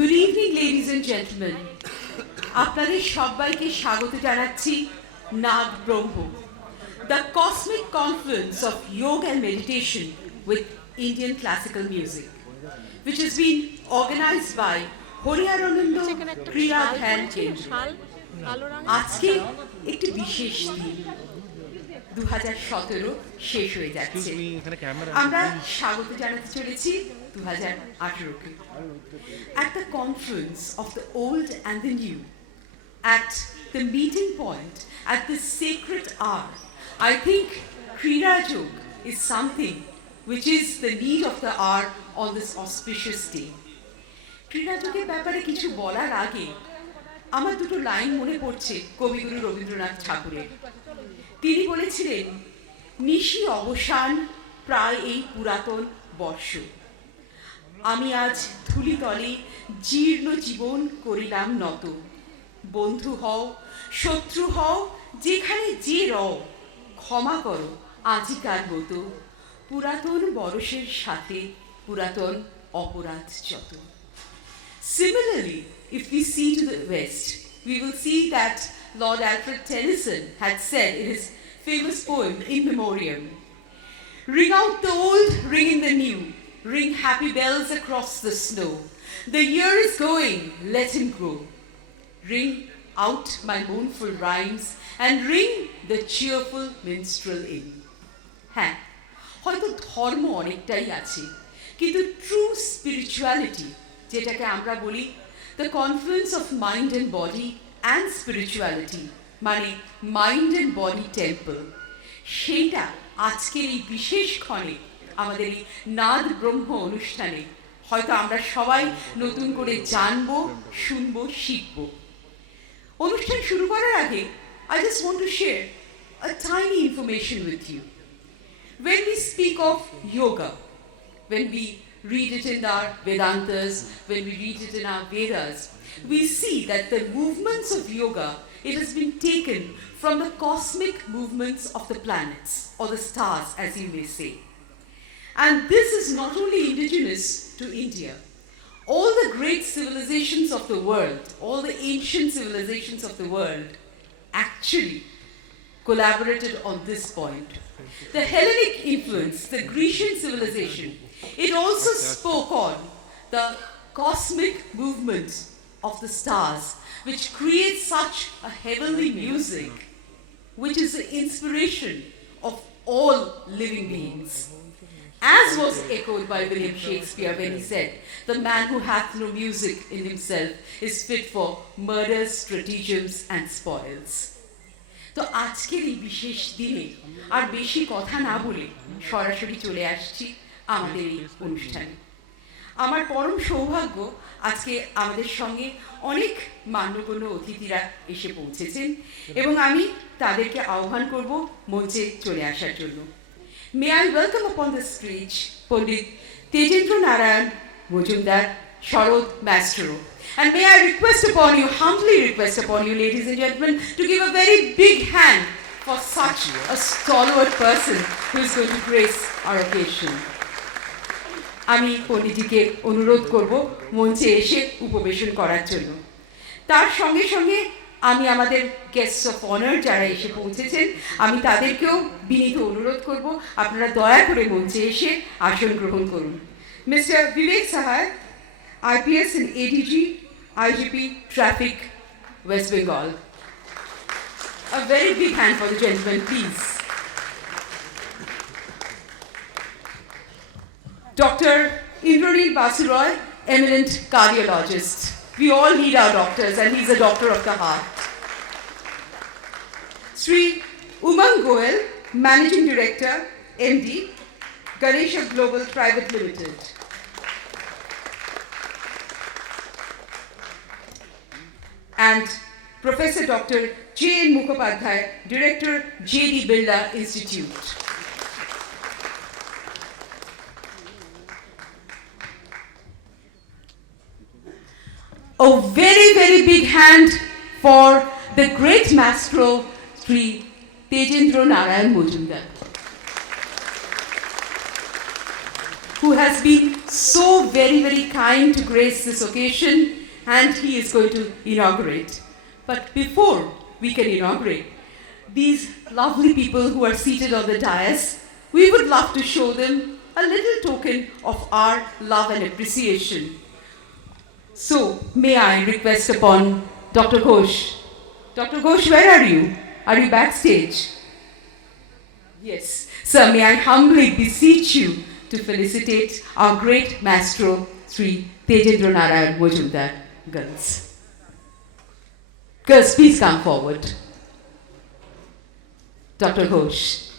Good evening, ladies and gentlemen. আপনাদের সবাইকে স্বাগত জানাচ্ছি নাদ ব্রহ্ম, the cosmic confluence of yoga and meditation with Indian classical music, which has been organized by হরিয়ারনন্দ ক্রীড়া ধ্যান কেন্দ্র। আজকে একটি বিশেষ দিন, 2017 শেষ হয়ে যাচ্ছে। আমরা স্বাগত জানাতে চলেছি 2018-কে। At the confluence of the old and the new, at the meeting point, at the sacred hour, I think Krida Yoga is something which is the need of the hour on this auspicious day. Krida Yoga ব্যাপারে কিছু বলার আগে আমার দুটো লাইন মনে পড়ছে কবিগুরু রবীন্দ্রনাথ ঠাকুরের। তিনি বলেছিলেন, নিশি অবসান প্রায় এই পুরাতন বর্ষ, আমি আজ ধূলিতলে জীর্ণ জীবন করিলাম নত। বন্ধু হও, শত্রু হও, যেখানে যে রও, ক্ষমা করো আজিকার মতো, পুরাতন বরষের সাথে পুরাতন অপরাধ যত। Similarly, if we see to the west, we will see that Lord Alfred Tennyson had said in his famous poem In Memoriam, ring out the old, ring in the new, ring happy bells across the snow. The year is going, let him grow. Ring out my mournful rhymes and ring the cheerful minstrel in. হ্যাঁ, হয়তো ধর্ম অনেকটাই আছে, কিন্তু true spirituality, যেটাকে আমরা বলি the confluence of mind and body and spirituality, মানে মাইন্ড অ্যান্ড বডি টেম্পল, সেইটা আজকের এই বিশেষ ক্ষণে আমাদের এই নাদ ব্রহ্ম অনুষ্ঠানে হয়তো আমরা সবাই নতুন করে জানবো, শুনবো, শিখবো। অনুষ্ঠান শুরু করার আগে I just want to share a tiny information with you. When we speak of yoga, when we read it in our Vedantas, when we read it in our Vedas, we see that the movements of yoga, it has been taken from the cosmic movements of the planets, or the stars as you may say. And this is not only indigenous to India. All the great civilizations of the world, all the ancient civilizations of the world actually collaborated on this point. The Hellenic influence, the Grecian civilization, it also spoke on the cosmic movements of the stars, which create such a heavenly music, which is the inspiration of all living beings. As was echoed by William Shakespeare when he said, the man who hath no music in himself is fit for murders, stratagems and spoils. তো আজকের এই বিশেষ দিনে আর বেশি কথা না বলে সরাসরি চলে আসছি আমাদের এই অনুষ্ঠানে। আমার পরম সৌভাগ্য, আজকে আমাদের সঙ্গে অনেক মান্যগণ্য অতিথিরা এসে পৌঁছেছেন এবং আমি তাদেরকে আহ্বান করব মঞ্চে চলে আসার জন্য। May I welcome upon the stage Pandit Tejendra Narayan Majumdar, Sharod Maestro. And may I request upon you, humbly request upon you, ladies and gentlemen, to give a very big hand for such a stalwart person who is going to grace our occasion. আমি পণ্ডিতজিকে অনুরোধ করব মঞ্চে এসে উপবেশন করার জন্য। তার সঙ্গে সঙ্গে আমি আমাদের গেস্টস অফ অনার যারা এসে পৌঁছেছেন, আমি তাদেরকেও বিনীত অনুরোধ করব আপনারা দয়া করে মঞ্চে এসে আসন গ্রহণ করুন। Mister Vivek Sahay, IPS and ADG, IGP, Traffic, West Bengal. A very big hand for the gentleman, please. Dr. Indranil Basuroy, eminent cardiologist. We all need our doctors, and he's a doctor of the heart. Sri Umang Goel, Managing Director, MD, Ganesha Global Private Limited. And Professor Dr. J.N. Mukhopadhyay, Director, J.D. Birla Institute. A very, very big hand for the great maestro, Sri Tejendra Narayan Majumdar, who has been so very, very kind to grace this occasion, and he is going to inaugurate. But before we can inaugurate, these lovely people who are seated on the dais, we would love to show them a little token of our love and appreciation. So, may I request upon Dr. Ghosh. Dr. Ghosh, where are you? Are you backstage? Yes. Sir, may I humbly beseech you to felicitate our great maestro, Sri Tejendra Narayan Majumdar. Girls. Girls, please come forward. Dr. Ghosh.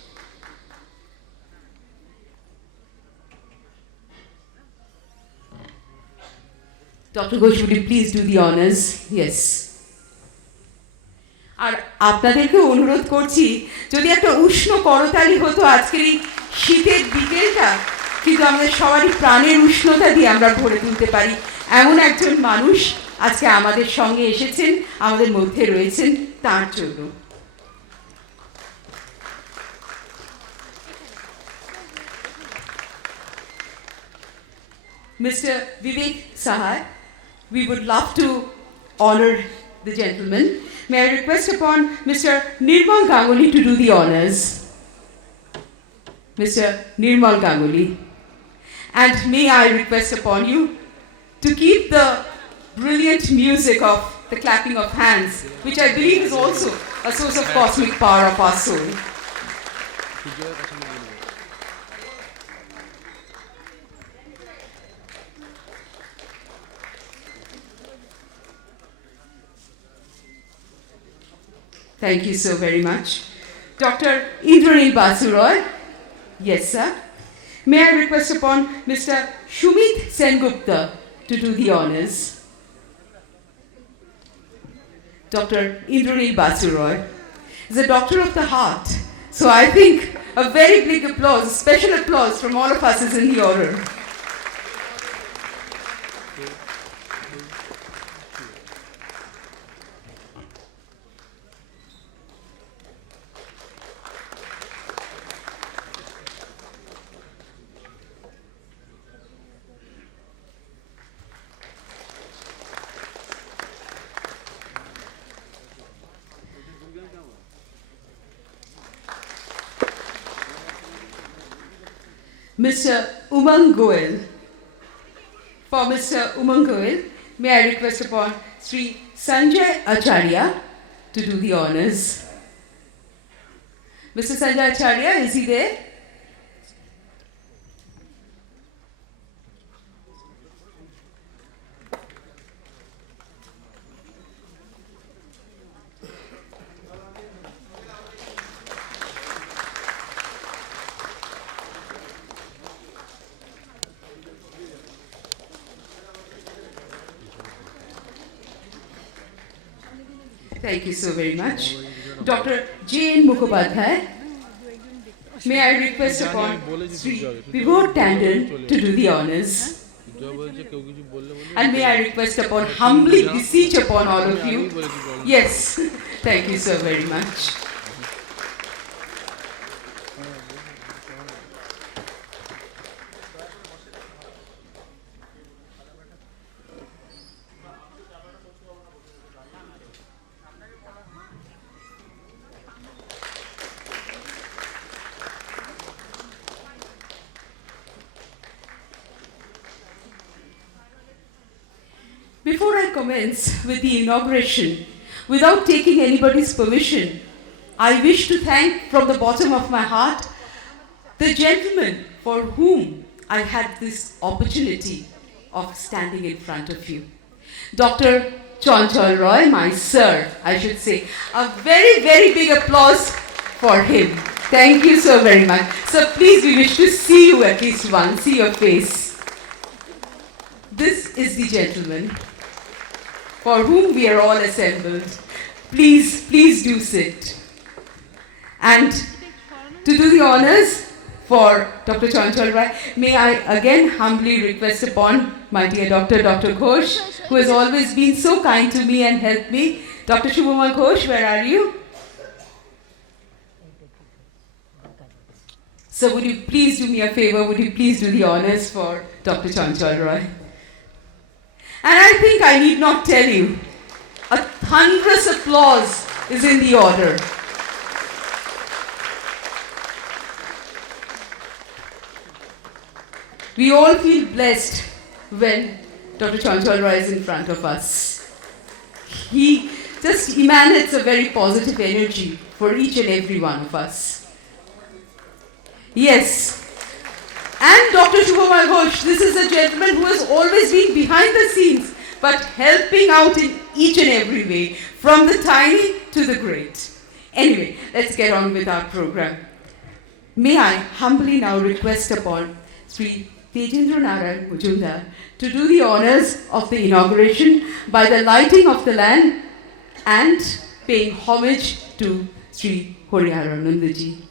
Dr. Ghosh, would you please do the honors? Yes. আর আপনাদেরকে অনুরোধ করছি যদি একটা উষ্ণ করতালি হতো আজকের এই শীতের বিকেলটা কিন্তু আমাদের সবারই প্রাণের উষ্ণতা দিয়ে আমরা ভরে তুলতে পারি এমন একজন মানুষ আজকে আমাদের সঙ্গে এসেছেন আমাদের মধ্যে রয়েছেন তার জন্য Mr. Vivek Sahai, we would love to honor the gentleman. May I request upon Mr. Nirmal Ganguly to do the honors. Mr. Nirmal Ganguly. And may I request upon you to keep the brilliant music of the clapping of hands, which I believe is also a source of cosmic power of our soul. Thank you so very much. Dr. Indranil Basu Roy. Yes, sir. May I request upon Mr. Shumit Sengupta to do the honors. Dr. Indranil Basu Roy is a doctor of the heart. So I think a very big applause, a special applause from all of us is in the order. Mr. Umang Goel. For Mr. Umang Goel, may I request upon Sri Sanjay Acharya to do the honors. Mr. Sanjay Acharya, is he there? Thank you so very much. Dr. J.N. Mukhopadhyay, may I request upon Sri Vibhor Tandon to do the honors. And may I request upon, humbly beseech upon all of you. Yes, thank you so very much. Before I commence with the inauguration, without taking anybody's permission, I wish to thank from the bottom of my heart the gentleman for whom I had this opportunity of standing in front of you. Dr. Chanchal Roy, my sir, I should say. A very, very big applause for him. Thank you so very much. So please, we wish to see you at least once, see your face. This is the gentleman for whom we are all assembled. Please, please do sit. And to do the honors for Dr. Chanchal Roy, may I again humbly request upon my dear Dr. Ghosh, who has always been so kind to me and helped me. Dr. Shubhamal Ghosh, where are you? So would you please do me a favor, would you please do the honors for Dr. Chanchal Roy? And I think I need not tell you, a thunderous applause is in the order. We all feel blessed when Dr. Chanchal Roy is in front of us. He just emanates a very positive energy for each and every one of us. Yes. And Dr. Shubhamal Ghosh, this is a gentleman who has always been behind the scenes, but helping out in each and every way, from the tiny to the great. Anyway, let's get on with our program. May I humbly now request upon Sri Tejendra Narayan Majumdar to do the honors of the inauguration by the lighting of the lamp and paying homage to Sri Horiharananda ji.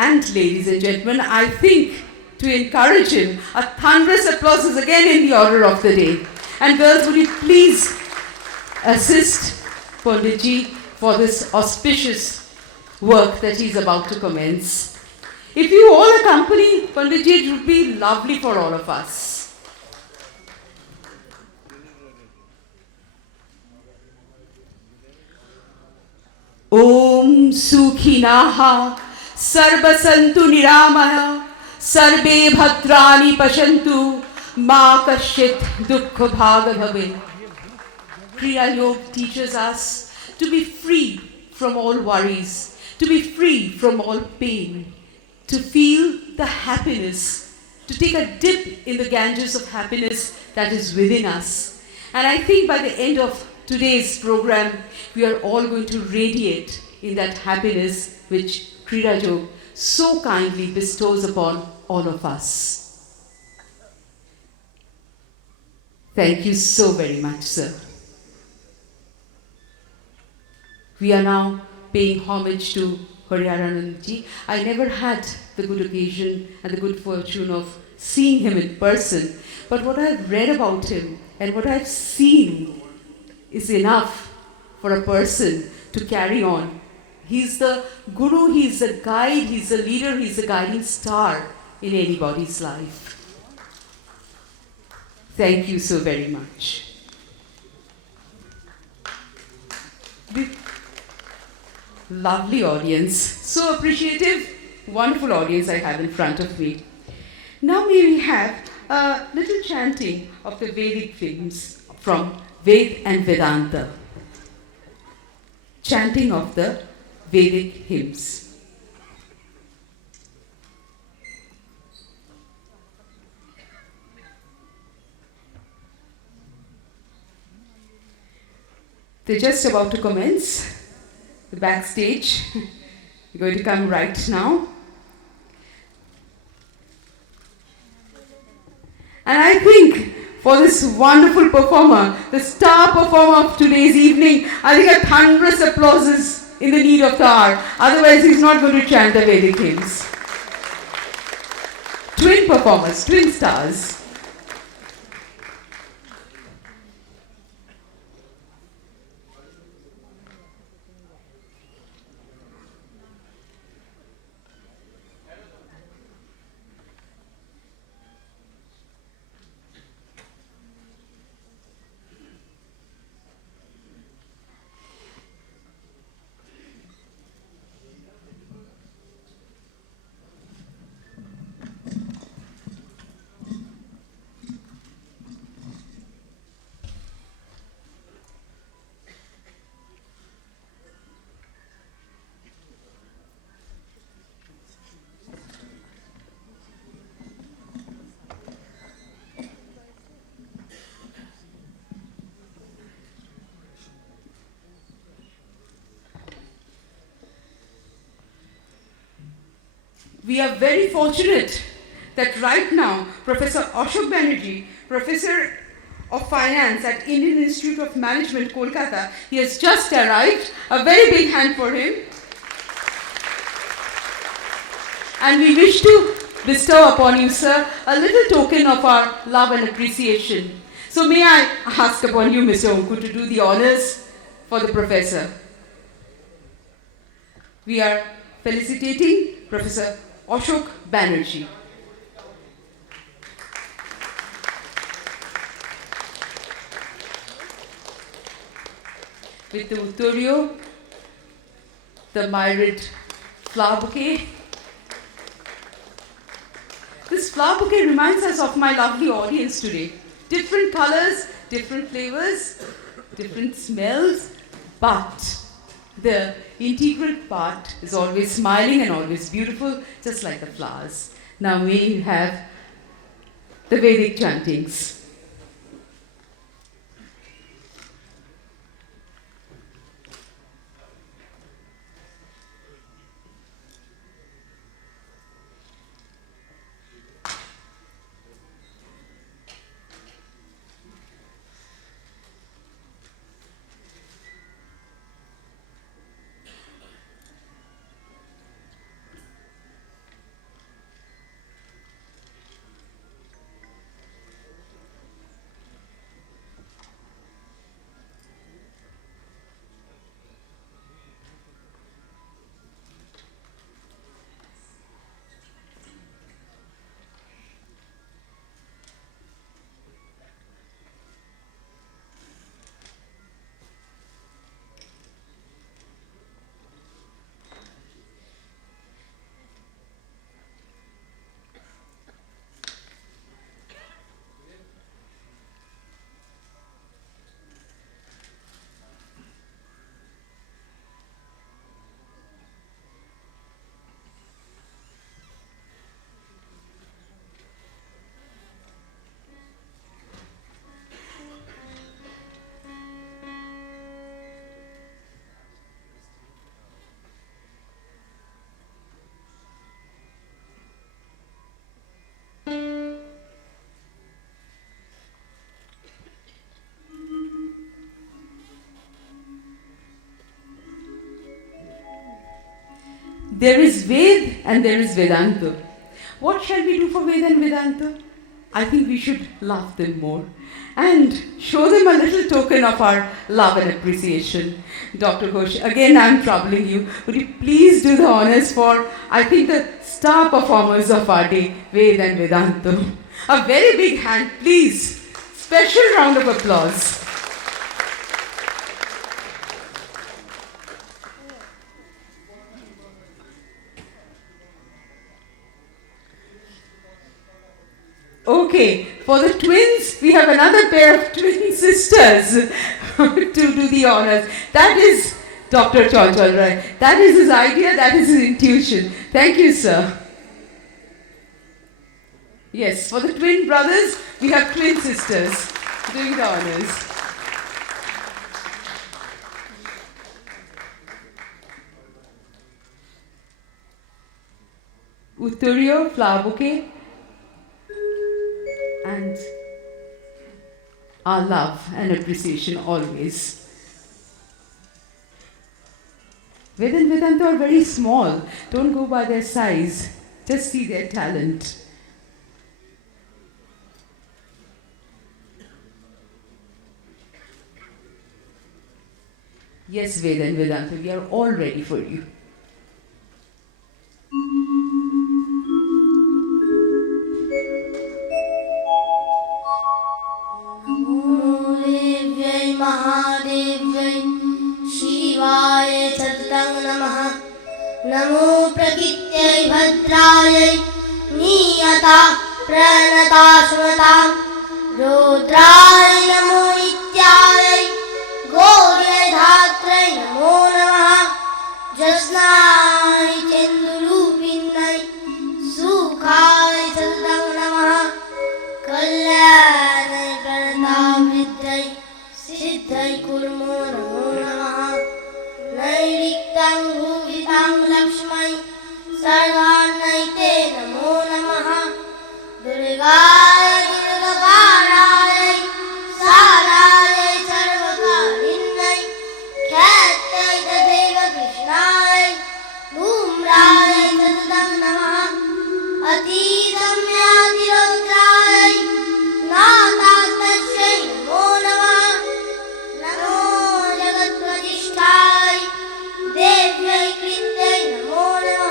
And ladies and gentlemen, I think to encourage him, a thunderous applause is again in the order of the day. And girls, would you please assist Panditji for this auspicious work that he's about to commence. If you all accompany Panditji, it would be lovely for all of us. Om Sukhinaha Sarvasantu Niramaya Sarve Bhadrani Pashantu Ma Kashit Dukkha Bhaga Bhave. Kriya Yoga teaches us to be free from all worries, to be free from all pain, to feel the happiness, to take a dip in the Ganges of happiness that is within us. And I think by the end of today's program, we are all going to radiate in that happiness which Kriya Yoga so kindly bestows upon all of us. Thank you so very much, sir. We are now paying homage to Horiharananda ji. I never had the good occasion and the good fortune of seeing him in person, but what I've read about him and what I've seen is enough for a person to carry on. He's the guru, he's the guide, he's the leader, he's the guiding star in anybody's life. Thank you so very much. The lovely audience, so appreciative, wonderful audience I have in front of me. Now may we have a little chanting of the Vedic hymns from Ved and Vedanta. Chanting of the Vedic hymns. They're just about to commence. The backstage. You're going to come right now. And I think for this wonderful performer, the star performer of today's evening, I think a thunderous applause is in the need of the hour. Otherwise, he's not going to chant the Vedic hymns. Twin performers, twin stars. We are very fortunate that right now, Professor Ashok Banerjee, Professor of Finance at Indian Institute of Management, Kolkata, he has just arrived. A very big hand for him. And we wish to bestow upon you, sir, a little token of our love and appreciation. So may I ask upon you, Mr. Onku, to do the honors for the professor. We are felicitating Professor Ashok Banerjee. With the Uttorio, the myriad flower bouquet. This flower bouquet reminds us of my lovely audience today. Different colors, different flavors, different smells, but the integral part is always smiling and always beautiful, just like the flowers. Now may you have the Vedic chantings. There is Ved and there is Vedanta. What shall we do for Ved and Vedanta? I think we should love them more and show them a little token of our love and appreciation. Dr. Ghosh, again I'm troubling you. Would you please do the honors for, I think, the star performers of our day, Ved and Vedanta. A very big hand, please. Special round of applause. Okay, for the twins, we have another pair of twin sisters to do the honors. That is Dr. Chanchal Rai. That is his idea, that is his intuition. Thank you, sir. Yes, for the twin brothers, we have twin sisters doing the honors. Uttorio, flower bouquet, and our love and appreciation always. Ved and Vedanta are very small. Don't go by their size. Just see their talent. Yes, Ved and Vedanta, we are all ready for you. महादेव्यै शिवाय सततं नमः नमो प्रकृत्यै भद्रायै नियता प्रणता स्मतां रुद्राय नमो नित्यायै गौर्यै धात्रै नमो नमः जस्नाय चेन्दुरूपिण्यै सुखाय सततं नमः कल्याणै प्रणतावृत्यै सिद्धै कुर्मो नमो नमः नैरिक्तं भुवितां लक्ष्मै सर्वाण्यै ते नमो नमः दुर्गाय दुर्गपारायै सारायै सर्वकारिण्यै ख्यात्यै तथैव कृष्णायै धूम्रायै सततं नमः अतिसम्यातिरौद्रायै नाथास्तस्यै नमो नमः नमो जगत्प्रतिष्ठायै देव्यै कृत्यै नमो नमः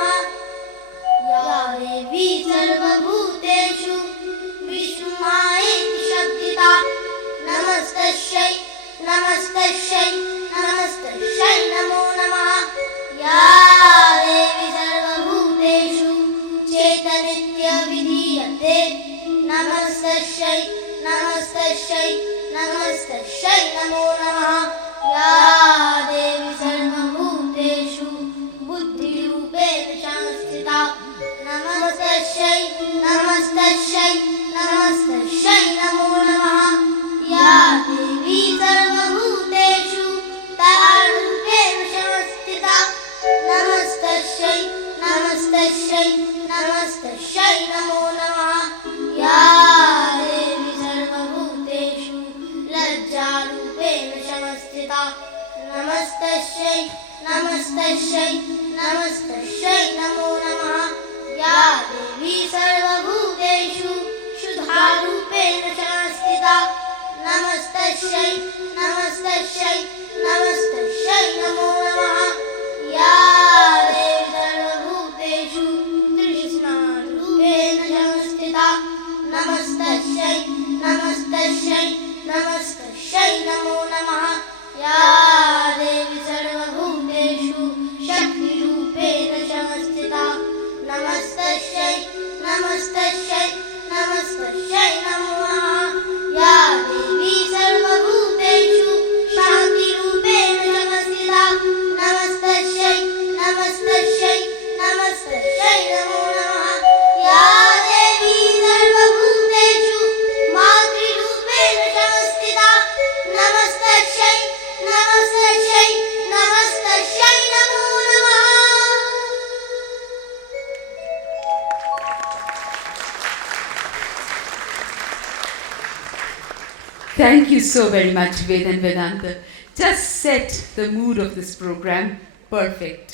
नमस्तस्यै नमस्तस्यै नमस्तस्यै नमो नमः या देवी सर्वभूतेषु बुद्धिरूपेण संस्थिता नमस्तस्यै नमस्तस्यै नमस्तस्यै नमो नमः या देवी सर्वभूतेषु तारूपेण संस्थिता नमस्तस्यै नमस्तस्यै नमस्तस्यै नमो नमः या देवी सर्वभूतेषु लज्जारूपेण संस्थिता नमस्तस्यै नमस्तस्यै नमस्तस्यै नमो नमः या देवी सर्वभूतेषु शुद्धारूपेण संस्थिता नमस्तस्यै नमस्तस्यै नमस्तस्यै नमो नमः या देवी सर्वभूतेषु तृष्णारूपेण संस्थिता नमस्तस्यै नमस्तस्यै नमस्तस्यै नमो नमः या देवी सर्वभूतेषु शक्तिरूपेण संस्थिता नमस्तस्यै नमस्तस्यै नमस्तस्यै नमो नमः या देवी सर्वभूतेषु शान्तिरूपेण संस्थिता नमस्तस्यै नमस्तस्यै नमस्तस्यै नमो नमः या देवी सर्वभूतेषु मातृरूपेण संस्थिता नमस्तस्यै नमस्तस्यै नमस्तस्यै नमो नमः। Thank you so very much, Ved and Vedanta. Just set the mood of this program. Perfect.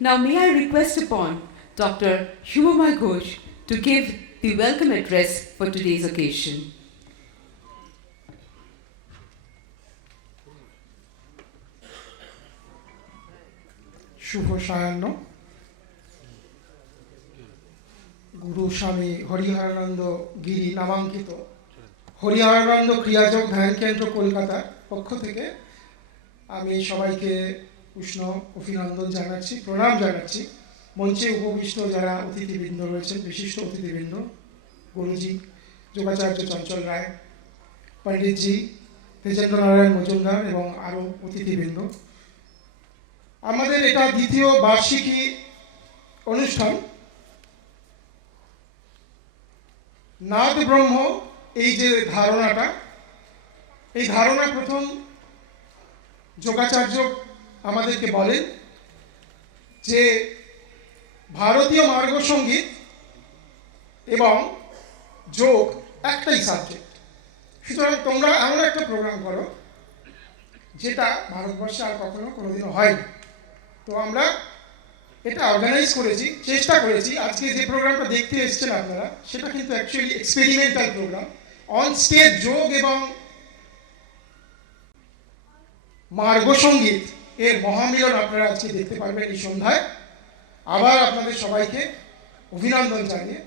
Now may I request upon Dr. Shubhama Ghosh to give the welcome address for today's occasion. শুভ সায়াহ্ন। গুরু স্বামী হরিহরানন্দ গিরি নামাঙ্কিত হরিহরানন্দ ক্রিয়াযোগ ধ্যান কেন্দ্র কলকাতার পক্ষ থেকে আমি সবাইকে উষ্ণ অভিনন্দন জানাচ্ছি, প্রণাম জানাচ্ছি। মঞ্চে উপবিষ্ট যারা অতিথিবৃন্দ রয়েছেন, বিশিষ্ট অতিথিবৃন্দ, গুরুজি যোগাচার্য চঞ্চল রায়, পণ্ডিতজি তেজেন্দ্র নারায়ণ মজুমদার এবং আরও অতিথিবৃন্দ, আমাদের এটা দ্বিতীয় বার্ষিকী অনুষ্ঠান। নাদ ব্রহ্ম এই যে ধারণাটা, এই ধারণা প্রথম যোগাচার্য আমাদেরকে বলেন যে ভারতীয় মার্গসঙ্গীত এবং যোগ একটাই সাবজেক্ট। সুতরাং তোমরা এমন একটা প্রোগ্রাম করো যেটা ভারতবর্ষে আর কখনো কোনোদিনও হয়নি। তো আমরা এটা অর্গানাইজ করেছি, চেষ্টা করেছি। আজকে যে প্রোগ্রামটা দেখতে এসেছেন আপনারা, সেটা কিন্তু actually experimental programme. On stage যোগ এবং মার্গসঙ্গীত এর মহামিলন আপনারা আজকে দেখতে পারবেন এই সন্ধ্যায়। আবার আপনাদের সবাইকে অভিনন্দন জানিয়ে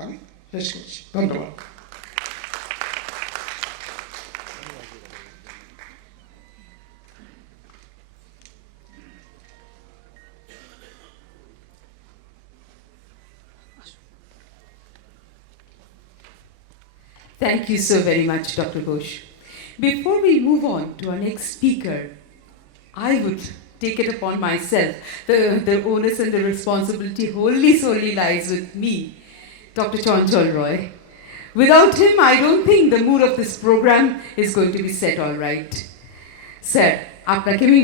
আমি শেষ করছি। ধন্যবাদ। Thank you so very much, Dr. Ghosh. Before we move on to our next speaker, I would take it upon myself. The onus and the responsibility wholly solely lies with me, Dr. Chanchal Roy. Without him, I don't think the mood of this program is going to be set all right. Sir, আপনাকে আমি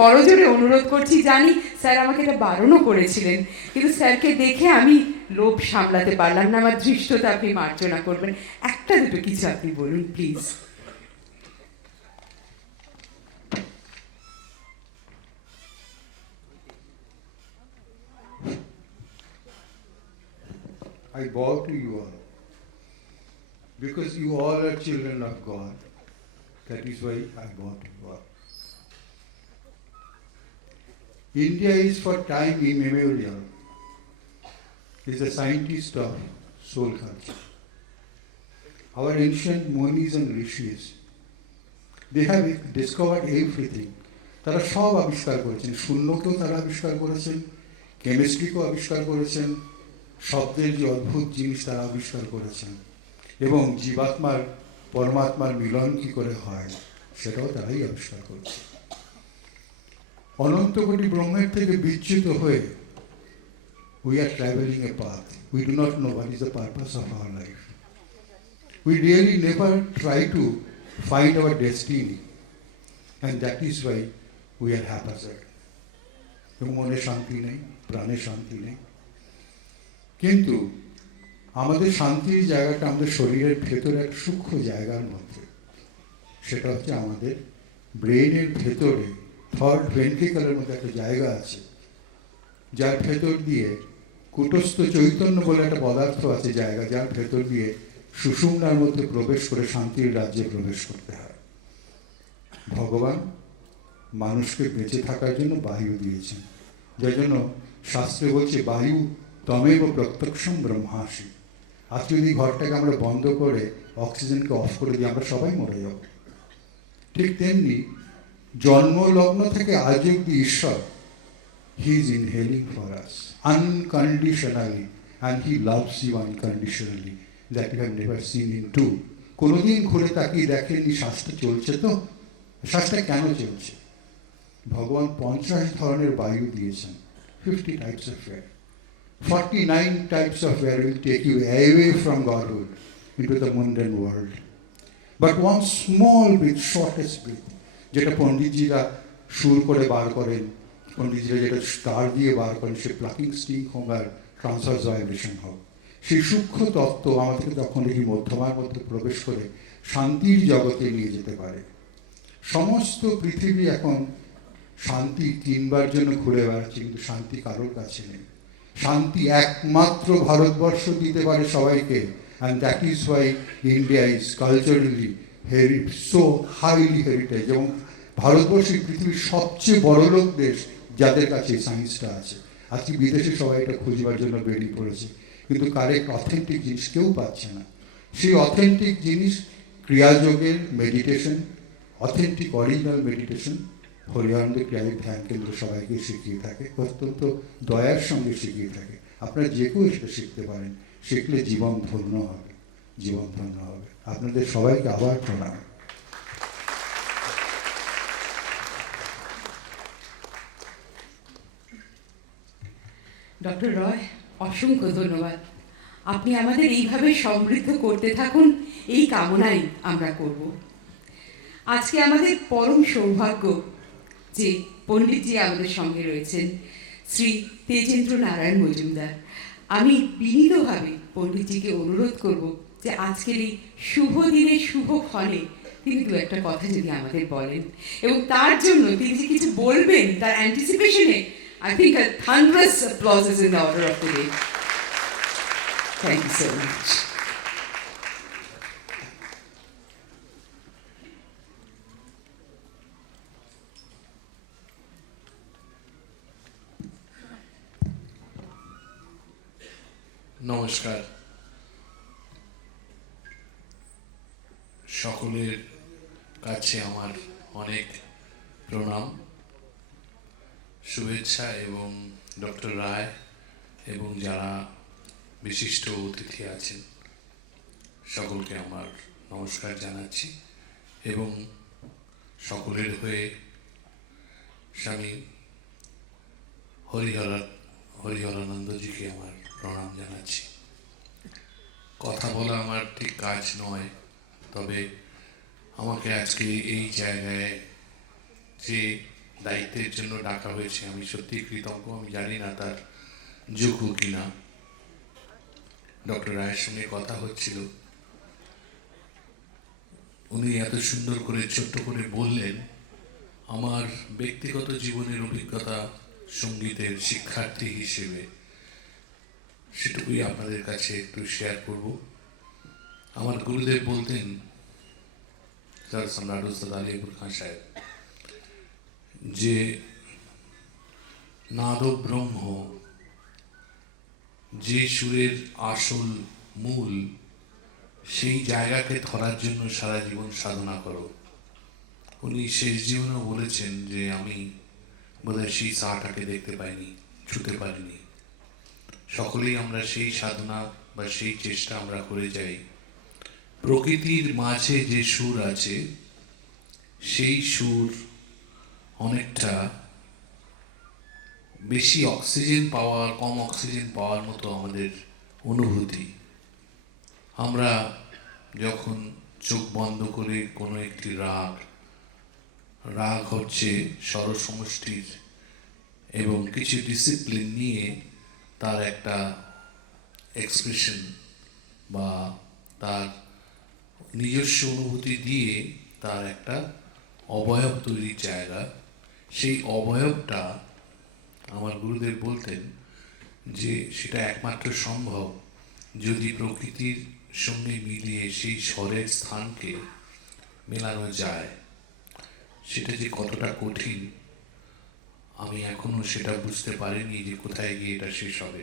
করজোরে অনুরোধ করছি, জানি স্যার আমাকে এটা বারণও করেছিলেন, কিন্তু স্যারকে দেখে আমি লোভ সামলাতে পারলাম না। আমার ধৃষ্টতা আপনি মার্জনা করবেন, একটা দুটো কিছু আপনি বলুন please. I bow to you all because you all are children of God. That is why I bow to you all. India is for time immemorial, is a scientist of soul culture. Our ancient Munis and Rishis, they have discovered everything. তারা সব আবিষ্কার করেছেন, শূন্যকেও তারা আবিষ্কার করেছেন, কেমিস্ট্রিকেও আবিষ্কার করেছেন, শব্দের যে অদ্ভুত জিনিস তারা আবিষ্কার করেছেন। এবং জীবাত্মার পরমাত্মার মিলন কী করে হয় সেটাও তারাই আবিষ্কার করছে। অনন্ত কোটি ব্রহ্মের থেকে বিচ্যুত হয়ে we are traveling a path. We do not know what is the purpose of our life. We really never try to find our destiny, and that is why we are haphazard. মনে শান্তি নেই, প্রাণে শান্তি নেই। কিন্তু আমাদের শান্তির জায়গাটা আমাদের শরীরের ভেতরে এক সূক্ষ্ম জায়গার মধ্যে, সেটা হচ্ছে আমাদের ব্রেনের ভেতরে থার্ড ভেন্ট্রিকলের মধ্যে একটা জায়গা আছে, যার ভেতর দিয়ে কূটস্থ চৈতন্য বলে একটা পদার্থ আছে, জায়গা যার ভেতর দিয়ে সুষুম্নার মধ্যে প্রবেশ করে শান্তির রাজ্যে প্রবেশ করতে হয়। ভগবান মানুষকে বেঁচে থাকার জন্য বায়ু দিয়েছেন, যার জন্য শাস্ত্রে বলছে বায়ু তমেব প্রত্যক্ষম ব্রহ্মাসি। আজ যদি ঘরটাকে আমরা বন্ধ করে অক্সিজেনকে অফ করে দিই আমরা সবাই মরে যাব। ঠিক তেমনি জন্মলগ্ন থেকে আজ অব্দি ঈশ্বর, He is inhaling for us unconditionally and He loves you unconditionally that you have never seen Him do. কোনোদিন ঘুরে তাকিয়ে দেখেননি শ্বাসটা চলছে তো, শ্বাসটা কেন চলছে? ভগবান 50 ধরনের বায়ু দিয়েছেন, 50 types of air. 49 types of air will take you away from Godhood into the mundane world. But one small bit, shortest bit, যেটা পণ্ডিতজিরা সুর করে বার করেন, পণ্ডিতজিরা যেটা স্টার দিয়ে বার করেন, সে প্লাকিং স্টিক হোক আর ট্রান্সভার্স ভাইব্রেশন হোক, সেই সূক্ষ্ম তত্ত্ব আমাদেরকে তখন এই মধ্যমার মধ্যে প্রবেশ করে শান্তির জগতে নিয়ে যেতে পারে। সমস্ত পৃথিবী এখন শান্তি কিনবার জন্য ঘুরে বেড়াচ্ছে, কিন্তু শান্তি কারোর কাছে নেই। শান্তি একমাত্র ভারতবর্ষ দিতে পারে সবাইকে, and that is why India is culturally so highly heritage, এবং ভারতবর্ষই পৃথিবীর সবচেয়ে বড় লোক দেশ যাদের কাছে সায়েন্সটা আছে। আজকে বিদেশে সবাই এটা খুঁজবার জন্য বেরিয়ে পড়েছে, কিন্তু কারেক্ট অথেন্টিক জিনিস কেউ পাচ্ছে না। সেই অথেন্টিক জিনিস ক্রিয়াযোগের মেডিটেশন, অথেন্টিক অরিজিনাল মেডিটেশন হরিয়ানন্দ ক্রিয়াযোগ ধ্যান কেন্দ্র সবাইকে শিখিয়ে থাকে, অত্যন্ত দয়ার সঙ্গে শিখিয়ে থাকে। আপনারা যে কেউ সেটা শিখতে পারেন, শিখলে জীবন ধন্য হবে, জীবন ধন্য হবে। আপনাদের সবাইকে আবার প্রণাম। ডক্টর রয়, অসংখ্য ধন্যবাদ। আপনি আমাদের এইভাবে সমৃদ্ধ করতে থাকুন, এই কামনাই আমরা করব। আজকে আমাদের পরম সৌভাগ্য যে পণ্ডিতজি আমাদের সঙ্গে রয়েছেন, শ্রী তেজেন্দ্র নারায়ণ মজুমদার। আমি বিনীতভাবে পণ্ডিতজিকে অনুরোধ করব যে আজকের এই শুভ দিনে শুভ ক্ষণে তিনি দু একটা কথা যদি আমাদের বলেন, এবং তার জন্য তিনি যে কিছু বলবেন তার অ্যান্টিসিপেশনে I think a thunderous applause is in the order of the day. Thank you so much. নমস্কার, সকলের কাছে আমার অনেক প্রণাম, শুভেচ্ছা, এবং ডক্টর রায় এবং যারা বিশিষ্ট অতিথি আছেন সকলকে আমার নমস্কার জানাচ্ছি, এবং সকলের হয়ে স্বামী হরিহরানন্দজিকে আমার প্রণাম জানাচ্ছি। কথা বলা আমার ঠিক কাজ নয়, তবে আমাকে আজকে এই জায়গায় যে দায়িত্বের জন্য ডাকা হয়েছে আমি সত্যি কৃতজ্ঞ। আমি জানি না তার যোগ্য কিনা। ডক্টর রায়ের সঙ্গে কথা হচ্ছিল, উনি এত সুন্দর করে ছোট্ট করে বললেন। আমার ব্যক্তিগত জীবনের অভিজ্ঞতা সঙ্গীতের শিক্ষার্থী হিসেবে সেটুকুই আপনাদের কাছে একটু শেয়ার করব। আমার গুরুদেব বলতেন, স্যার সম্রাট উস্তাদ আলী আকবর খান সাহেব, যে নাদ ব্রহ্ম, যে সুরের আসল মূল, সেই জায়গাকে ধরার জন্য সারা জীবন সাধনা করো। উনি শেষ জীবনেও বলেছেন যে আমি বোধহয় সেই সাটাকে দেখতে পাইনি, ছুতে পারিনি। সকলেই আমরা সেই সাধনা বা সেই চেষ্টা আমরা করে যাই। প্রকৃতির মাঝে যে সুর আছে সেই সুর অনেকটা বেশি অক্সিজেন পাওয়ার কম অক্সিজেন পাওয়ার মতো আমাদের অনুভূতি। আমরা যখন চোখ বন্ধ করে কোনো একটি রাগ হচ্ছে স্বরসমষ্টির এবং কিছু ডিসিপ্লিন নিয়ে তার একটা এক্সপ্রেশন বা তার নিজস্ব অনুভূতি দিয়ে তার একটা অবয়ব তৈরির জায়গা, সেই অবয়বটা আমার গুরুদেব বলতেন যে সেটা একমাত্র সম্ভব যদি প্রকৃতির সঙ্গে মিলিয়ে সেই স্বরের স্থানকে মেলানো যায়। সেটা যে কতটা কঠিন আমি এখনো সেটা বুঝতে পারিনি যে কোথায় গিয়ে এটা শেষ হবে,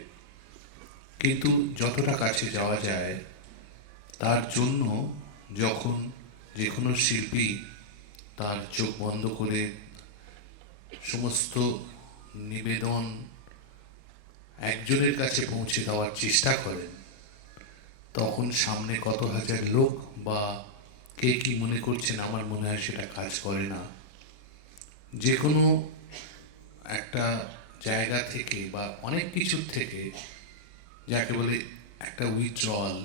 কিন্তু যতটা কাছে যাওয়া যায় তার জন্য যখন যে কোনো শিল্পী তার চোখ বন্ধ করে সমস্ত নিবেদন একজনের কাছে পৌঁছে দেওয়ার চেষ্টা করেন, তখন সামনে কত হাজার লোক বা কে কি মনে করছেন আমার মনে হয় সেটা কাজ করে না। যে কোনো একটা জায়গা থেকে বা অনেক কিছুর থেকে যাকে বলে একটা উইথড্রল,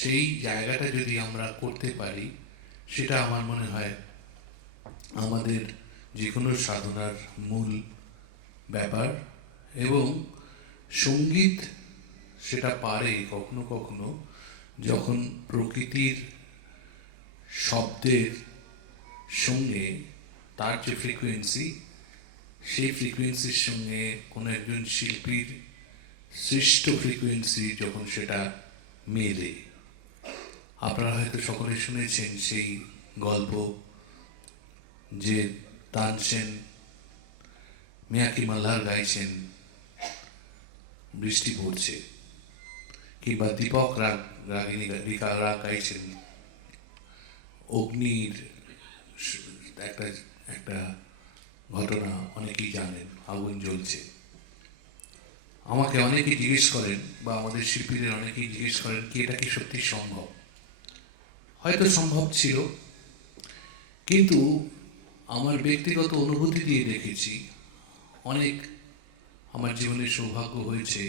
সেই জায়গাটা যদি আমরা করতে পারি সেটা আমার মনে হয় আমাদের যে কোনো সাধনার মূল ব্যাপার। এবং সঙ্গীত সেটা পারে কখনো কখনো যখন প্রকৃতির শব্দের সঙ্গে তার যে ফ্রিকোয়েন্সি, সেই ফ্রিকোয়েন্সির সঙ্গে কোনো একজন শিল্পীর সৃষ্ট ফ্রিকোয়েন্সি যখন সেটা মেলে। আপনারা হয়তো সকলে শুনেছেন সেই গল্প যে তানসেন মিয়াকি মাল্লার গাইছেন বৃষ্টি পড়ছে, কিংবা দীপক রাগিনী রাগ গাইছেন অগ্নির একটা একটা ঘটনা অনেকেই জানেন, আগুন জ্বলছে। আমাকে অনেকেই জিজ্ঞেস করেন বা আমাদের শিল্পীদের অনেকেই জিজ্ঞেস করেন কি এটা কি সত্যি সম্ভব। হয়তো সম্ভব ছিল, কিন্তু আমার ব্যক্তিগত অনুভূতি দিয়ে দেখেছি অনেক আমার জীবনে সৌভাগ্য হয়েছে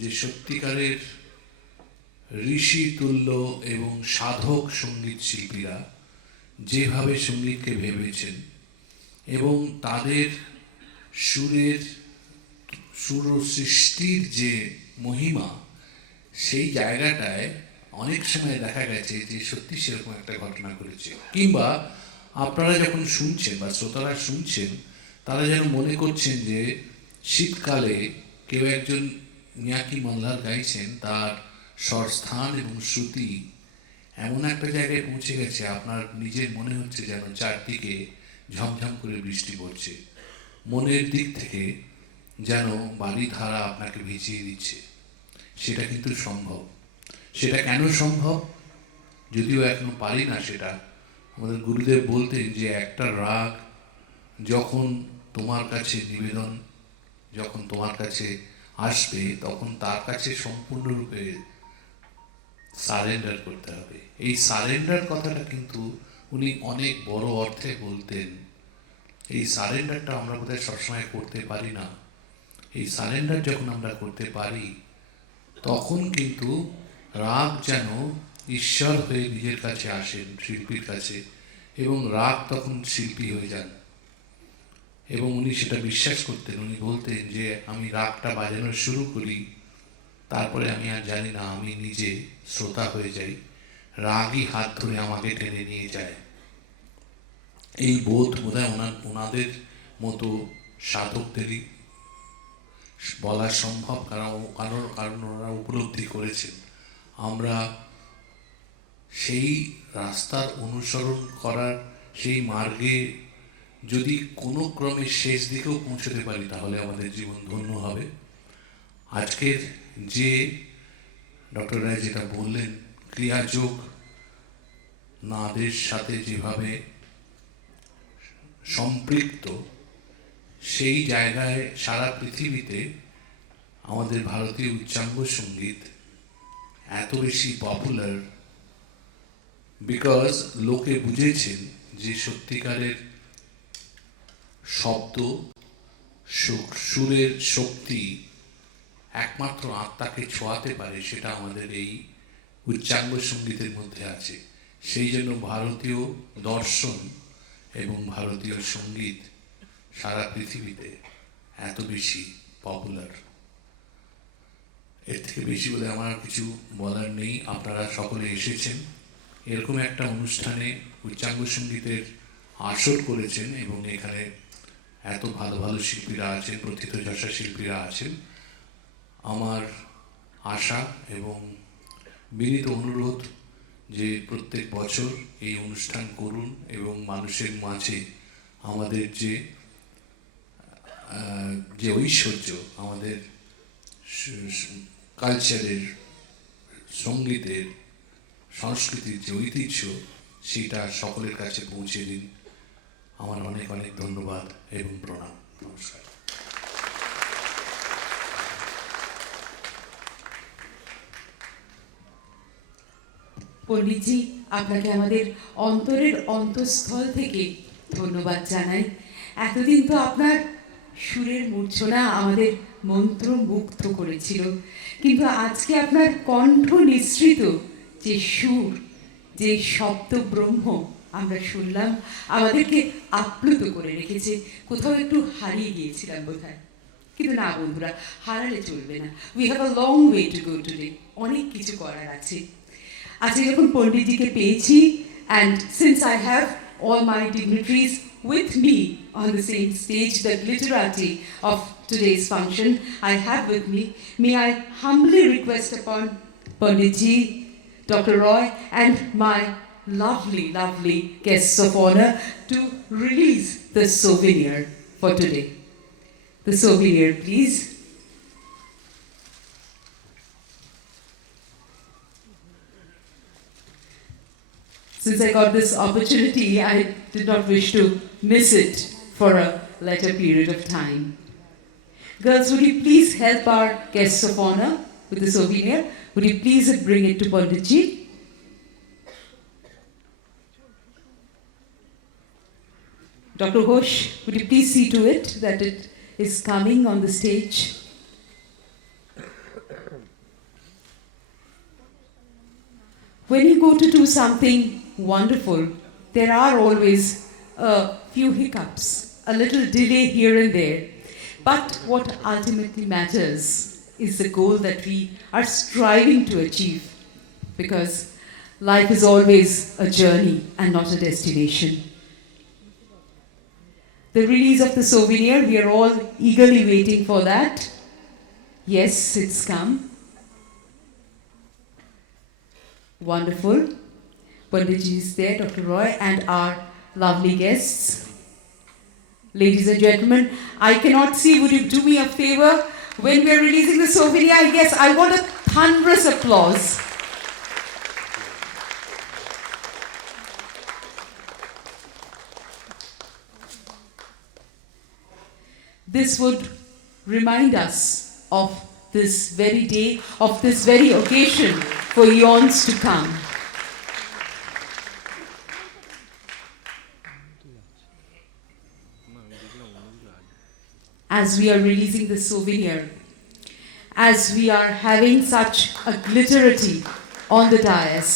যে সত্যিকারের ঋষি তুল্য এবং সাধক সঙ্গীত শিল্পীরা যেভাবে সঙ্গীতকে ভেবেছেন এবং তাদের সুর সৃষ্টির যে মহিমা, সেই জায়গাটায় অনেক সময় দেখা গেছে যে সত্যি সেরকম একটা ঘটনা ঘটেছে। কিংবা আপনারা যখন শুনছেন বা শ্রোতারা শুনছেন তারা যেন মনে করছেন যে শীতকালে কেউ একজন মিয়াকি মাল্লার গাইছেন, তার স্বরস্থান এবং শ্রুতি এমন একটা জায়গায় পৌঁছে গেছে আপনার নিজের মনে হচ্ছে যেন চারদিকে ঝমঝম করে বৃষ্টি পড়ছে, মনের দিক থেকে যেন বাড়িধারা আপনাকে ভিজিয়ে দিচ্ছে। সেটা কিন্তু সম্ভব। সেটা কেন সম্ভব, যদিও এখনো পারি না সেটা। আমাদের গুরুদেব বলতেন যে একটা রাগ যখন তোমার কাছে নিবেদন, যখন তোমার কাছে আসবে তখন তার কাছে সম্পূর্ণরূপে সারেন্ডার করতে হবে। এই সারেন্ডার কথাটা কিন্তু উনি অনেক বড় অর্থে বলতেন। এই সারেন্ডারটা আমরা বোধহয় সবসময় করতে পারি না। এই সারেন্ডার যখন আমরা করতে পারি তখন কিন্তু রাগ যেন ঈশ্বর হয়ে নিজের কাছে আসেন, শিল্পীর কাছে, এবং রাগ তখন শিল্পী হয়ে যান। এবং উনি সেটা বিশ্বাস করতেন। উনি বলতেন যে আমি রাগটা বাজানো শুরু করি, তারপরে আমি আর জানি না, আমি নিজে শ্রোতা হয়ে যাই, রাগই হাত ধরে আমাকে টেনে নিয়ে যায়। এই বোধ বোধহয় ওনাদের মতো সাধকদেরই বলা সম্ভব, কারণ ওনারা উপলব্ধি করেছেন। আমরা সেই রাস্তার অনুসরণ করার সেই মার্গে যদি কোনো ক্রমে শেষ দিকেও পৌঁছতে পারি তাহলে আমাদের জীবন ধন্য হবে। আজকের যে ডক্টর রায় যেটা বললেন, ক্রিয়াযোগ নাদের সাথে যেভাবে সম্পৃক্ত, সেই জায়গায় সারা পৃথিবীতে আমাদের ভারতীয় উচ্চাঙ্গ সঙ্গীত এত বেশি পপুলার বিকজ লোকে বুঝেছেন যে সত্যিকারের শব্দ সুরের শক্তি একমাত্র আত্মাকে ছোঁয়াতে পারে, সেটা আমাদের এই উচ্চাঙ্গ সঙ্গীতের মধ্যে আছে। সেই জন্য ভারতীয় দর্শন এবং ভারতীয় সঙ্গীত সারা পৃথিবীতে এত বেশি পপুলার। এর থেকে বেশি বলে আমার কিছু বলার নেই। আপনারা সকলে এসেছেন, এরকম একটা অনুষ্ঠানে উচ্চাঙ্গ সঙ্গীতের আসর করেছেন এবং এখানে এত ভালো ভালো শিল্পীরা আছেন, প্রথিতযশা শিল্পীরা আছেন। আমার আশা এবং বিনীত অনুরোধ যে প্রত্যেক বছর এই অনুষ্ঠান করুন এবং মানুষের মাঝে আমাদের যে ঐশ্বর্য, আমাদের কালচারের, সঙ্গীতের, সংস্কৃতির যে ঐতিহ্য, সেটা সকলের কাছে পৌঁছে দিন। আমার অনেক অনেক ধন্যবাদ এবং প্রণাম। নমস্কার। পণ্ডিতজি, আপনাকে আমাদের অন্তরের অন্তঃস্থল থেকে ধন্যবাদ জানাই। এতদিন তো আপনার সুরের মূর্ছনা আমাদের মন্ত্রমুগ্ধ করেছিল, কিন্তু আজকে আপনার কণ্ঠ নিঃসৃত যে সুর, যে শব্দ ব্রহ্ম আমরা শুনলাম, আমাদেরকে আপ্লুত করে রেখেছে। কোথাও একটু হারিয়ে গিয়েছিলাম বোধহয়, কিন্তু না বন্ধুরা, হারালে চলবে না। We have a long way to go today, অনেক কিছু করার আছে। আজকে যখন পণ্ডিতজিকে পেয়েছি, and since I have all my dignitaries with me on the same stage, the glitterati of today's function I have with me, may I humbly request upon Panditji, Dr. Roy, and my lovely, lovely guests of honor to release the souvenir for today. The souvenir, please. Since I got this opportunity, I did not wish to miss it for a later period of time. Girls, would you please help our guests of honor with the souvenir? Would you please bring it to Panditji? Dr. Ghosh, would you please see to it that it is coming on the stage? When you go to do something wonderful, there are always a few hiccups, a little delay here and there. But what ultimately matters is the goal that we are striving to achieve, because life is always a journey and not a destination. The release of the souvenir, we are all eagerly waiting for that. Yes, it's come. Wonderful. Panditji is there, Dr. Roy, and our lovely guests. Ladies and gentlemen, I cannot see, would you do me a favor? When we are releasing the souvenir, yes, I want a thunderous applause. This would remind us of this very day, of this very occasion for eons to come. As we are releasing the souvenir, as we are having such a glitterati on the dais,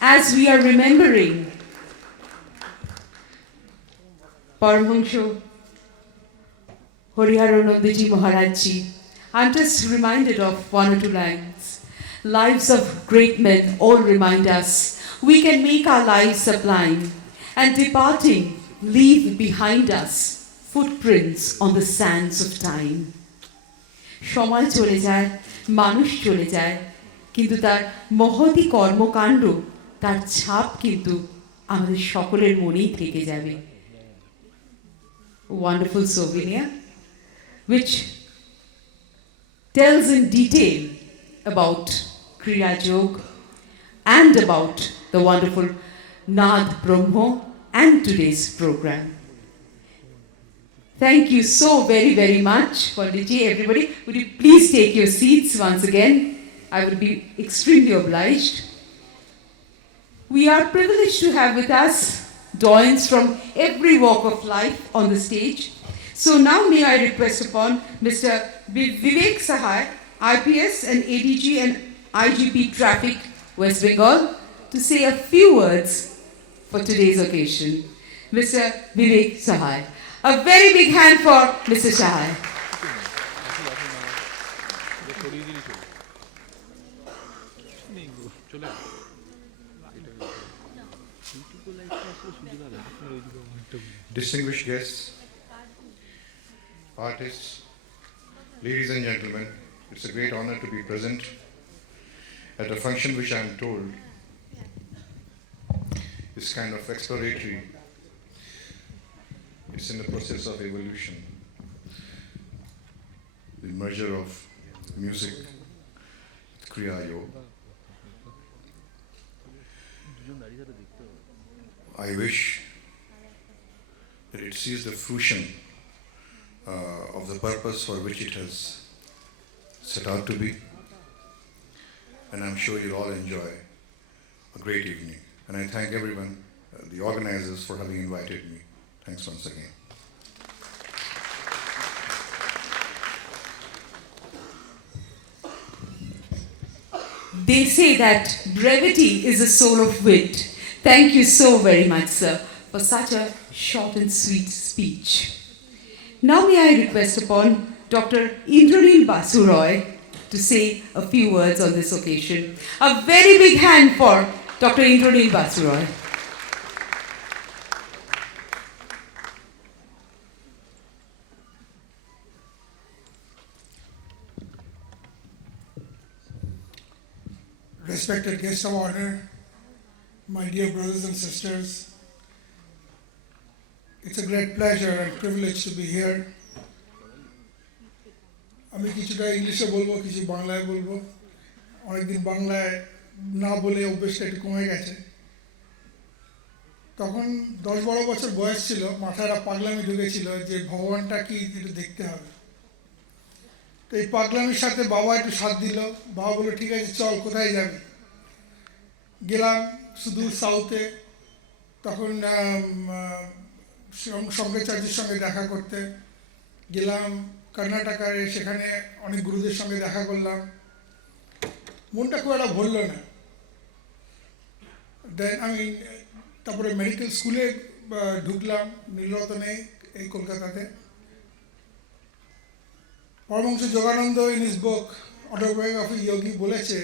as we are remembering Paramahansa Hariharanandaji Maharajji, I'm just reminded of one or two lines. Lives of great men all remind us we can make our lives sublime, and departing leave behind us footprints on the sands of time. সময় চলে যায়, মানুষ চলে যায়, কিন্তু তার মহতি কর্মকাণ্ড, তার ছাপ কিন্তু আমাদের সকলের মনেই থেকে যাবে। Wonderful souvenir, which tells in detail about Kriya Yoga and about the wonderful Nad Brahmo and today's program. Thank you so very, very much, Panditji. Everybody, would you please take your seats once again? I would be extremely obliged. We are privileged to have with us doyens from every walk of life on the stage. So now may I request upon Mr. Vivek Sahai, IPS and ADG and IGP Traffic, West Bengal, to say a few words for today's occasion. Mr. Vivek Sahai. A very big hand for Mr. Sahai. Distinguished guests, artists, ladies and gentlemen, it's a great honor to be present at a function which I am told is kind of exploratory. It's in the process of evolution. The merger of music with Kriya Yoga. I wish that it sees the fruition of the purpose for which it has set out to be. And I'm sure you'll all enjoy a great evening. And I thank everyone, the organizers, for having invited me. Thanks once again. They say that brevity is the soul of wit. Thank you so very much, sir, for such a short and sweet speech. Now may I request upon Dr. Indranil Basu Roy to say a few words on this occasion. A very big hand for Dr. Indranil Basu Roy. Respected guests of honor, my dear brothers and sisters, it's a great pleasure and privilege to be here. আমি কিছুটা ইংলিশে বলবো, কিছু বাংলায় বলবো। অনেকদিন বাংলায় না বলে অভ্যেসটা একটু কমে গেছে। তখন 10-12 বছর বয়স ছিল, মাথায় একটা পাগলামি ঢুকেছিল যে ভগবানটা কি একটু দেখতে হবে। তো এই পাগলামির সাথে বাবা একটু সাথ দিল। বাবা বলল ঠিক আছে চল, কোথায় যাবি? গেলাম সুদূর সাউথে। তখন শঙ্করাচার্যের সঙ্গে দেখা করতে গেলাম কর্ণাটকার, সেখানে অনেক গুরুদের সঙ্গে দেখা করলাম। মনটা খুব একটা ভরল না। দেন আমি তারপরে মেডিকেল স্কুলে ঢুকলাম নীলরতনে, এই কলকাতাতে। Paramahansa Yogananda in his book autobiography Yogi বলেছে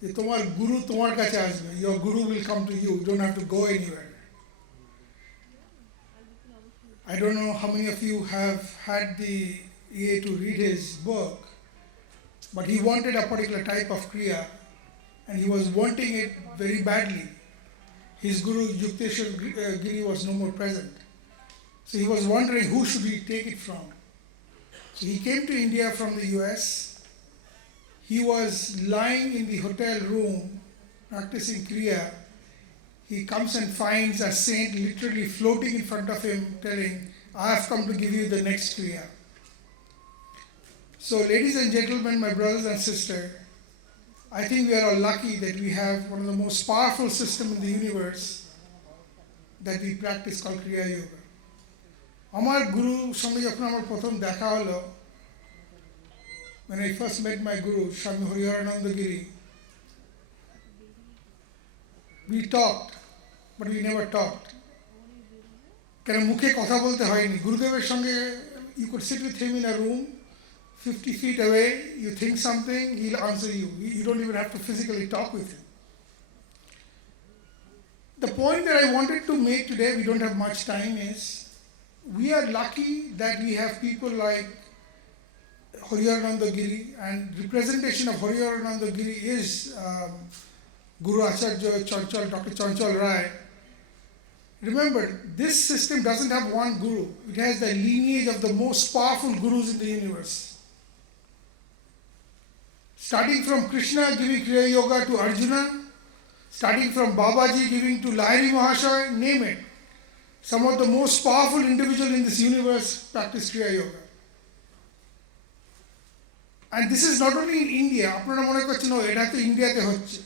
যে তোমার গুরু তোমার কাছে আসবে। Your guru will come to you, don't have to go anywhere. I don't know how many of you have had the EA to read his book, but he wanted a particular type of Kriya and he was wanting it very badly. His guru Yukteswar Giri was no more present. So he was wondering who should he take it from. So he came to India from the US. He was lying in the hotel room practicing Kriya. He comes and finds a saint literally floating in front of him telling, I have come to give you the next Kriya. So ladies and gentlemen, my brothers and sisters, I think we are all lucky that we have one of the most powerful systems in the universe that we practice called Kriya Yoga. আমার গুরু সঙ্গে যখন আমার প্রথম দেখা হলো, when I first met my guru, Swami Hariharananda Giri, we talked, but we never talked. কেন মুখে কথা বলতে হয়নি। গুরুদেবের সঙ্গে you could sit with him in a room 50 feet away, you think something, he'll answer you. You don't even have to physically talk with him. The point that I wanted to make today, we don't have much time, is we are lucky that we have people like Hariharananda Giri, and representation of Hariharananda Giri is Guru Acharya Chanchal, Dr. Chanchal Rai. Remember, this system doesn't have one guru. It has the lineage of the most powerful gurus in the universe. Starting from Krishna giving Kriya Yoga to Arjuna, starting from Babaji giving to Lahiri Mahasaya, name it. Some of the most powerful individuals in this universe practice Kriya Yoga. And this is not only in India. আপনারা মনে করছেন এটা তো ইন্ডিয়াতে হচ্ছে।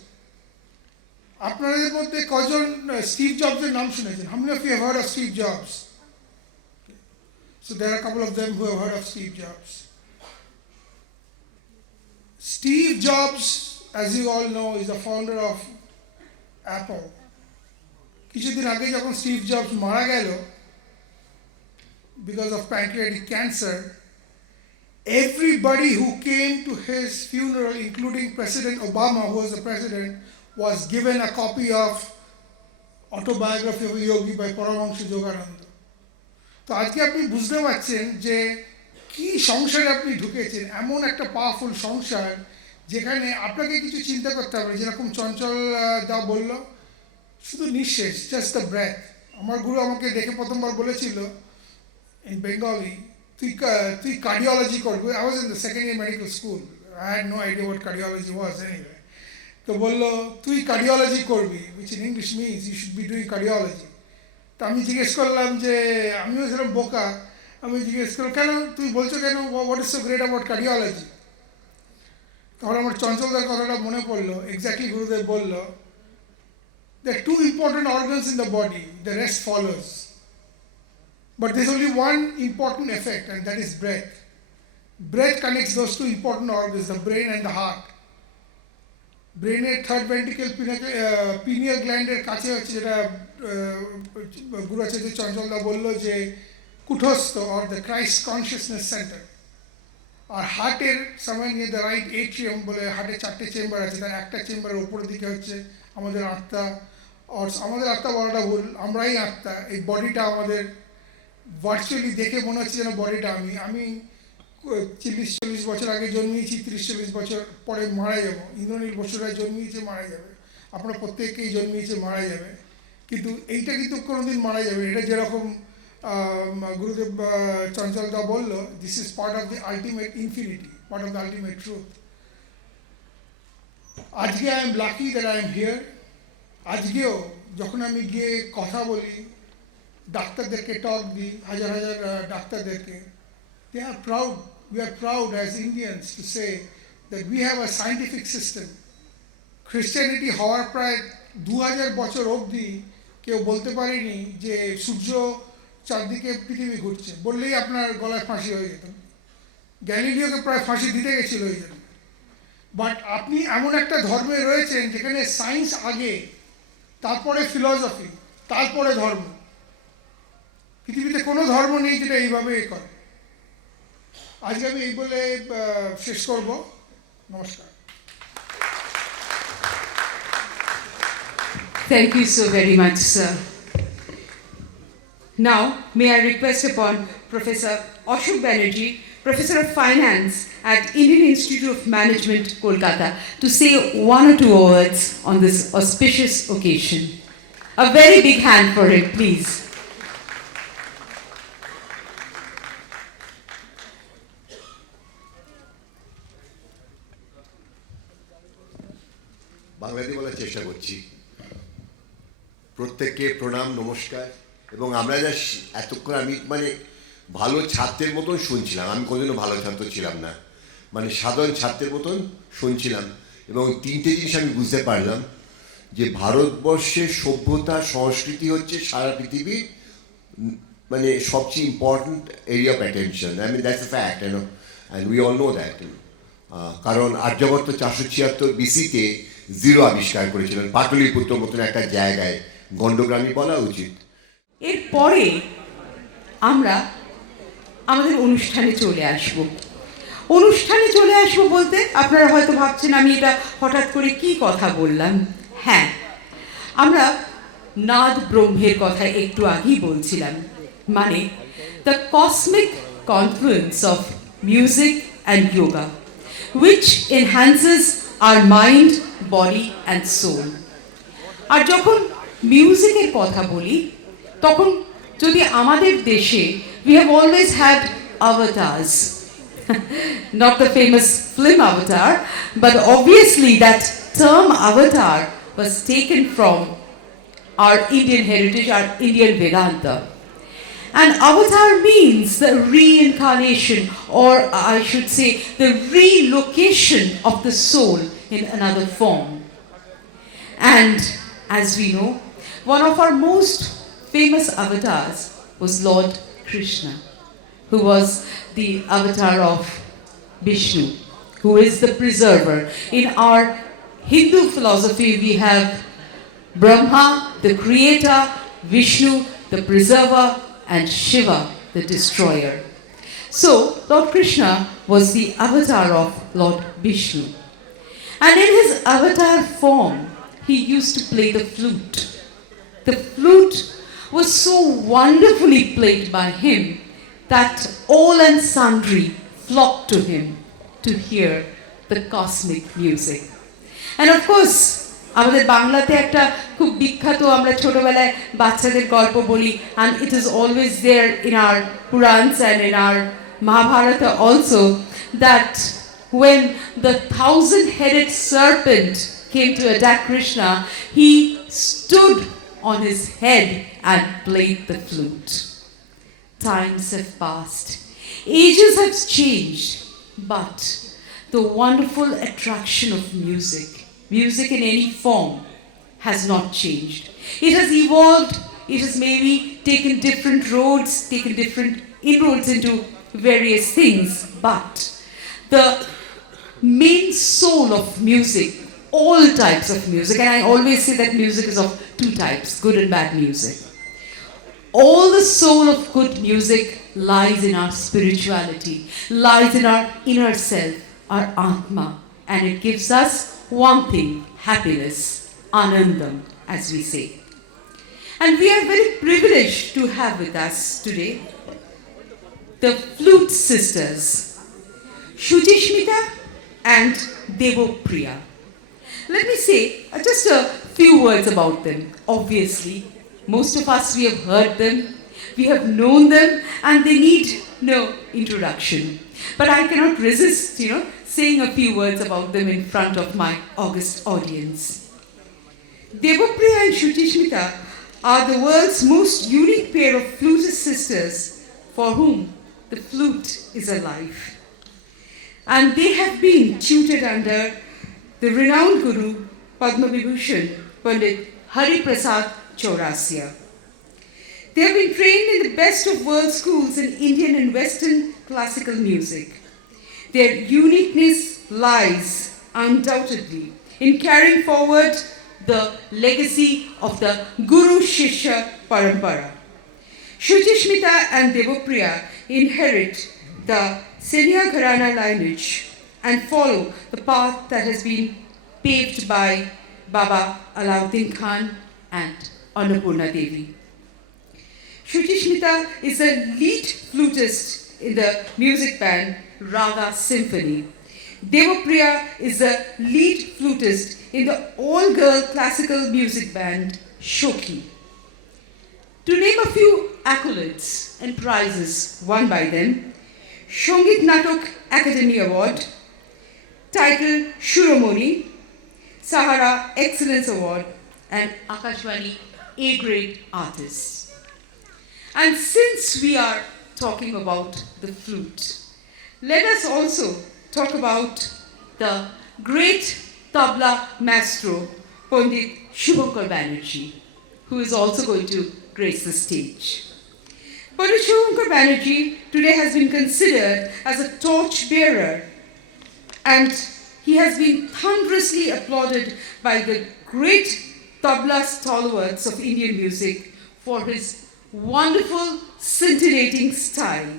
আপনাদের মধ্যে কজন স্টিভ জবসের নাম শুনেছেন? How many of you have heard of Steve Jobs? So there are a couple of them who have heard of Steve Jobs. Steve Jobs, as you all know, is the founder of Apple. কিছুদিন আগে যখন Steve jobs মারা গেল because of pancreatic cancer, everybody who came to his funeral, including President Obama, who was the president, was given a copy of Autobiography of a Yogi by Paramahansa Yogananda. তো আজকে আপনি বুঝতে পারছেন যে কি সংসারে আপনি ঢুকেছেন, এমন একটা পাওয়ারফুল সংসার যেখানে আপনাকে কিছু চিন্তা করতে হবে। যেরকম চঞ্চল দা বলল, শুধু নিঃশ্বাস, জাস্ট দ্য ব্রেথ। আমার গুরু আমাকে দেখে প্রথমবার বলেছিল in Bengali, তুই cardiology করবে। I was in the second year medical school. I had no idea what cardiology was anyway. তো বললো তুই cardiology করবি, which in English means you should be doing cardiology. তো আমি জিজ্ঞেস করলাম যে, আমিও সেরকম বোকা, আমি জিজ্ঞেস করলাম কেন তুই বলছো কেন, what is so great about cardiology? তখন আমার চঞ্চলদার কথাটা মনে পড়লো। এক্স্যাক্টলি গুরুদেব বলল, there are two important organs in the body, the rest follows. But there's only one important effect, and that is breath. Breath connects those two important organs, the brain and the heart. ব্রেনের third ventricle pineal গ্ল্যান্ডের কাছে হচ্ছে, যেটা গুরুচার্য চঞ্চলদা বলল যে Kutastha or the Christ consciousness centre. আর হার্টের সময় নিয়ে দ্য রাইট এট্রিয়াম বলে হার্টের 4টে চেম্বার আছে, তার একটা চেম্বারের উপরের দিকে হচ্ছে আমাদের আত্মা। আর আমাদের আত্মা বলাটা ভুল, আমরাই আত্মা। এই বডিটা আমাদের ভার্চুয়ালি দেখে মনে হচ্ছে যেন বডিটা আমি 30-40 বছর আগে জন্মিয়েছি, 30-40 বছর পরে মারা যাব। ইন্দ্রনীল বসুরায় জন্মিয়েছে, মারা যাবে। আপনারা প্রত্যেককেই জন্মিয়েছে, মারা যাবে। কিন্তু এইটা কিন্তু কোনোদিন মারা যাবে। এটা যেরকম গুরুদেব চঞ্চলদা বলল, this is part of the ultimate infinity, part of the ultimate truth. আজকে I am lucky that I am here. আজকেও যখন আমি গিয়ে কথা বলি, ডাক্তারদেরকে টক দিই, হাজার হাজার ডাক্তারদেরকে, they are proud, we are proud as Indians to say that we have a scientific system. Christianity হওয়ার প্রায় 2000 বছর অবধি কেউ বলতে পারেনি যে সূর্য চারদিকে পৃথিবী ঘুরছে। বললেই আপনার গলায় ফাঁসি হয়ে যেত। গ্যালিলিওকে প্রায় ফাঁসি দিতে গেছিল ওই জন্য। বাট আপনি এমন একটা ধর্মে রয়েছেন যেখানে সায়েন্স আগে, তারপরে ফিলসফি, তারপরে ধর্ম। পৃথিবীতে কোনো ধর্ম নেই যেটা এইভাবে করে। আজকে আমি এই বলে শেষ করব। নমস্কার। Thank you so very much, sir. Now, may I request upon Professor Ashok Banerjee, Professor of Finance at Indian Institute of Management, Kolkata, to say one or two words on this auspicious occasion. A very big hand for him, please. বাংলাতে বলার চেষ্টা করছি। প্রত্যেককে প্রণাম, নমস্কার। এবং আমরা যা এতক্ষণ আমি ভালো ছাত্রের মতন শুনছিলাম, আমি কোনোদিনও ভালো ছাত্র ছিলাম না, সাধারণ ছাত্রের মতন শুনছিলাম। এবং 3টে জিনিস আমি বুঝতে পারলাম, যে ভারতবর্ষের সভ্যতা সংস্কৃতি হচ্ছে সারা পৃথিবীর সবচেয়ে important area of attention. That's a fact, and we all know that. কারণ আর্যভট্ট 476 BC-তে জিরো আবিষ্কার করেছিলেন, পাটলিপুত্র মতন একটা জায়গায়, গণ্ডগ্রামই বলা উচিত। এরপরে আমরা আমাদের অনুষ্ঠানে চলে আসব। অনুষ্ঠানে চলে আসবো বলতে আপনারা হয়তো ভাবছেন আমি এটা হঠাৎ করে কি কথা বললাম। হ্যাঁ, আমরা নাদ ব্রহ্মের কথা একটু আগেই বলছিলাম, the cosmic confluence of music and yoga, which enhances our mind, body and soul. আর যখন মিউজিকের কথা বলি, তখন যদি আমাদের দেশে we have always had avatars, not the famous film Avatar, but obviously that term avatar was taken from our Indian heritage, our Indian Vedanta. And avatar means the reincarnation, or I should say the relocation of the soul in another form. And as we know, one of our most famous avatars was Lord Krishna, who was the avatar of Vishnu, who is the preserver. In our Hindu philosophy, we have Brahma, the creator, Vishnu, the preserver, and Shiva, the destroyer. So, Lord Krishna was the avatar of Lord Vishnu. And in his avatar form, he used to play the flute. The flute was so wonderfully played by him that all and sundry flocked to him to hear the cosmic music. And of course, আমাদের বাংলাতে একটা খুব বিখ্যাত আমরা ছোটবেলায় বাচ্চাদের গল্প বলি, and it is always there in our Purans and in our Mahabharata also, that when the 1,000-headed serpent came to attack Krishna, he stood on his head and played the flute. Times have passed, ages have changed, but the wonderful attraction of music in any form has not changed. It has evolved, it has maybe taken different roads, taken different inroads into various things, but the main soul of music, all types of music, and I always say that music is of two types, good and bad music. All the soul of good music lies in our spirituality, lies in our inner self, our Atma, and it gives us one thing, happiness, Anandam, as we say. And we are very privileged to have with us today the flute sisters, Shrutismita and Devopriya. Let me say just a few words about them. Obviously, most of us, we have heard them, we have known them, and they need no introduction. But I cannot resist, saying a few words about them in front of my august audience. Devopriya and Shrutismita are the world's most unique pair of flutist sisters for whom the flute is a life. And they have been tutored under the renowned Guru Padma Vibhushan Pandit Hari Prasad Chaurasia. They have been trained in the best of world schools in Indian and Western classical music. Their uniqueness lies undoubtedly in carrying forward the legacy of the Guru Shishya Parampara. Shrutismita and Devopriya inherit the Senia Gharana lineage and follow the path that has been paved by Baba Alauddin Khan and Annapurna Devi. Shrutismita is a lead flutist in the music band Raga Symphony. Devopriya is a lead flutist in the all-girl classical music band Shoki. To name a few accolades and prizes won by them: Shongit Natok Academy Award, title Shuromoni, Sahara Excellence Award, and Akashvani A-grade artist. And since we are talking about the flute, let us also talk about the great tabla maestro, Pandit Shubhankar Banerjee, who is also going to grace the stage. Pandit Shubhankar Banerjee today has been considered as a torch bearer, and he has been thunderously applauded by the great tabla stalwarts of Indian music for his wonderful, scintillating style.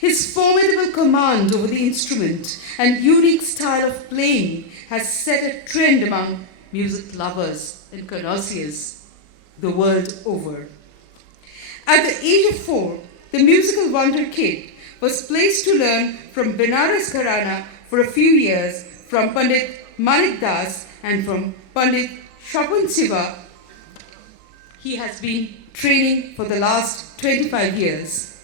His formidable command over the instrument and unique style of playing has set a trend among music lovers and connoisseurs the world over. At the age of 4, the musical wonder kid was placed to learn from Benares Gharana for a few years from Pandit Manik Das and from Pandit Shapan Siva. He has been training for the last 25 years.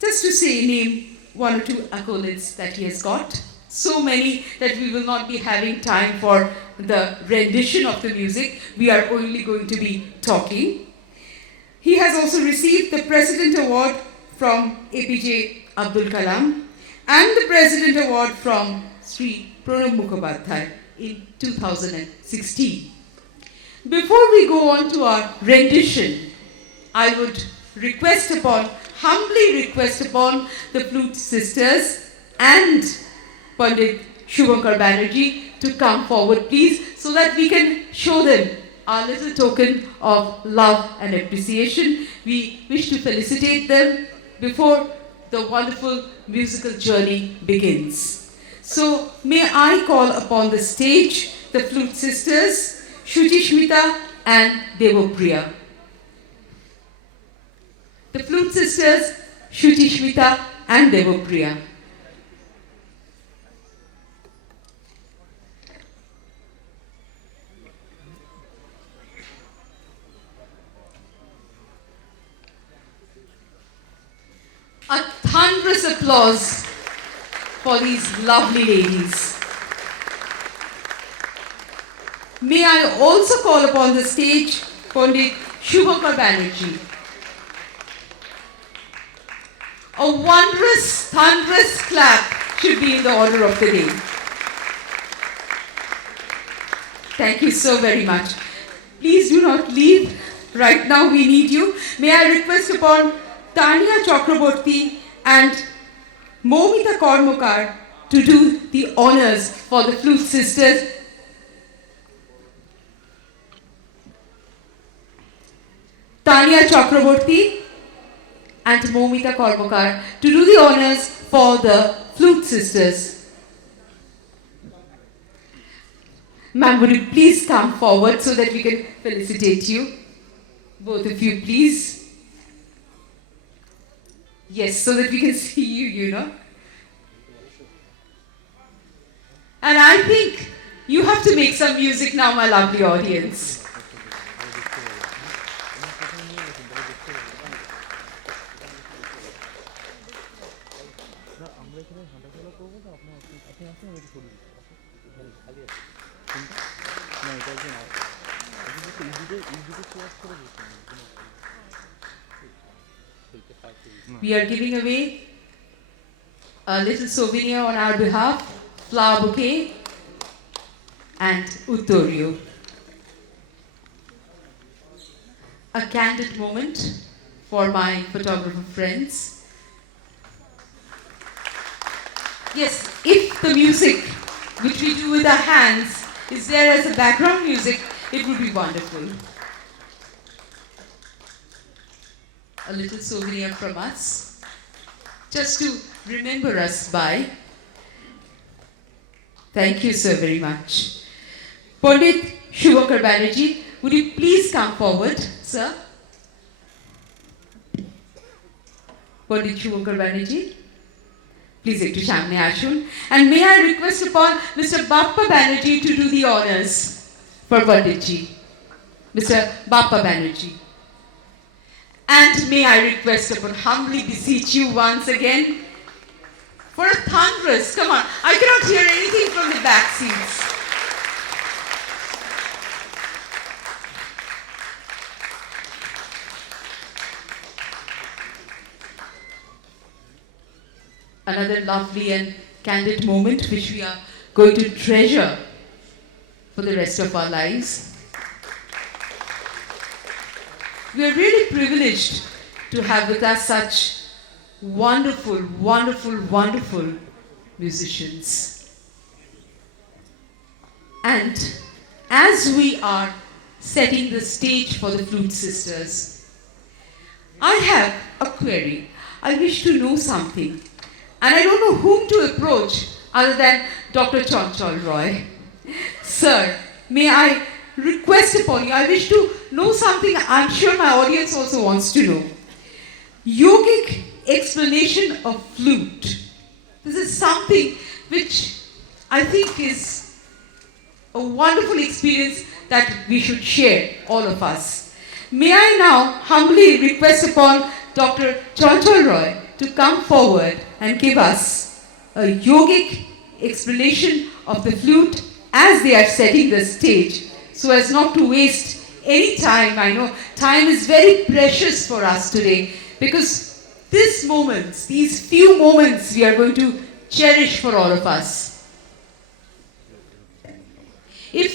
Just to say, name one or two accolades that he has got. So many that we will not be having time for the rendition of the music. We are only going to be talking. He has also received the President Award from APJ Abdul Kalam and the President Award from Sri Pranab Mukhopadhyay in 2016. Before we go on to our rendition, I would humbly request upon the flute sisters and Pandit Shubhankar Banerjee to come forward, please, so that we can show them our little token of love and appreciation. We wish to felicitate them before the wonderful musical journey begins. So may I call upon the stage the flute sisters, Shruti and Devopriya. The flute sisters, Shruti and Devopriya. A thunderous applause for these lovely ladies. May I also call upon the stage Pandit Shubhankar Banerjee. A wondrous, thunderous clap should be in the order of the day. Thank you so very much. Please do not leave. Right now we need you. May I request upon Tanya Chakraborty and Momita Kormokar to do the honors for the flute sisters. Tanya Chakraborty and Momita Kormokar to do the honors for the flute sisters. Ma'am, would you please come forward so that we can felicitate you? Both of you, please. Yes, so that we can see you, you know. And I think you have to make some music now, my lovely audience. We are giving away a little souvenir on our behalf, flower bouquet and Uttorio. A candid moment for my photographer friends. Yes, if the music which we do with our hands is there as a background music, it would be wonderful. A little souvenir from us, just to remember us by. Thank you so very much. Pandit Shubhankar Banerjee, would you please come forward, sir? Pandit Shubhankar Banerjee, please ekটু সামনে আসুন. And may I request upon Mr. Bappa Banerjee to do the honors for Panditji. Mr. Bappa Banerjee. And may I request upon, humbly beseech you once again, for a thunderous, come on, I cannot hear anything from the back seats. Another lovely and candid moment which we are going to treasure for the rest of our lives. We are really privileged to have with us such wonderful, wonderful, wonderful musicians. And as we are setting the stage for the flute sisters, I have a query. I wish to know something. And I don't know whom to approach other than Dr. Chanchal Roy. Sir, may I request upon you, I wish to know something I'm sure my audience also wants to know. Yogic explanation of flute. This is something which I think is a wonderful experience that we should share, all of us. May I now humbly request upon Dr. Chanchal Roy to come forward and give us a yogic explanation of the flute as they are setting the stage, so as not to waste any time. I know time is very precious for us today, because these few moments we are going to cherish for all of us. If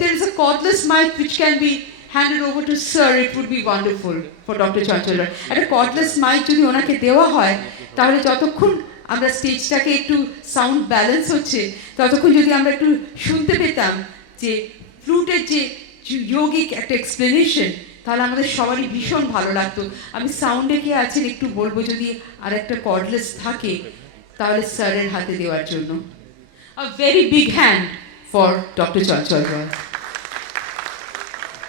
there is a cordless mic which can be handed over to Sir, it would be wonderful for Dr. Chanchal Roy. একটা cordless mic যদি ওনাকে দেওয়া হয় তাহলে যতক্ষণ আমরা স্টেজটাকে একটু সাউন্ড ব্যালেন্স হচ্ছে ততক্ষণ যদি আমরা একটু শুনতে পেতাম যে ফ্লুটের যে যৌগিক একটা এক্সপ্লেনেশন, তাহলে আমাদের সবারই ভীষণ ভালো লাগতো। আমি সাউন্ডে কে আছেন একটু বলবো যদি আর একটা কর্ডলেস থাকে তাহলে স্যারের হাতে দেওয়ার জন্য। A very big hand for Dr. Chanchal Roy.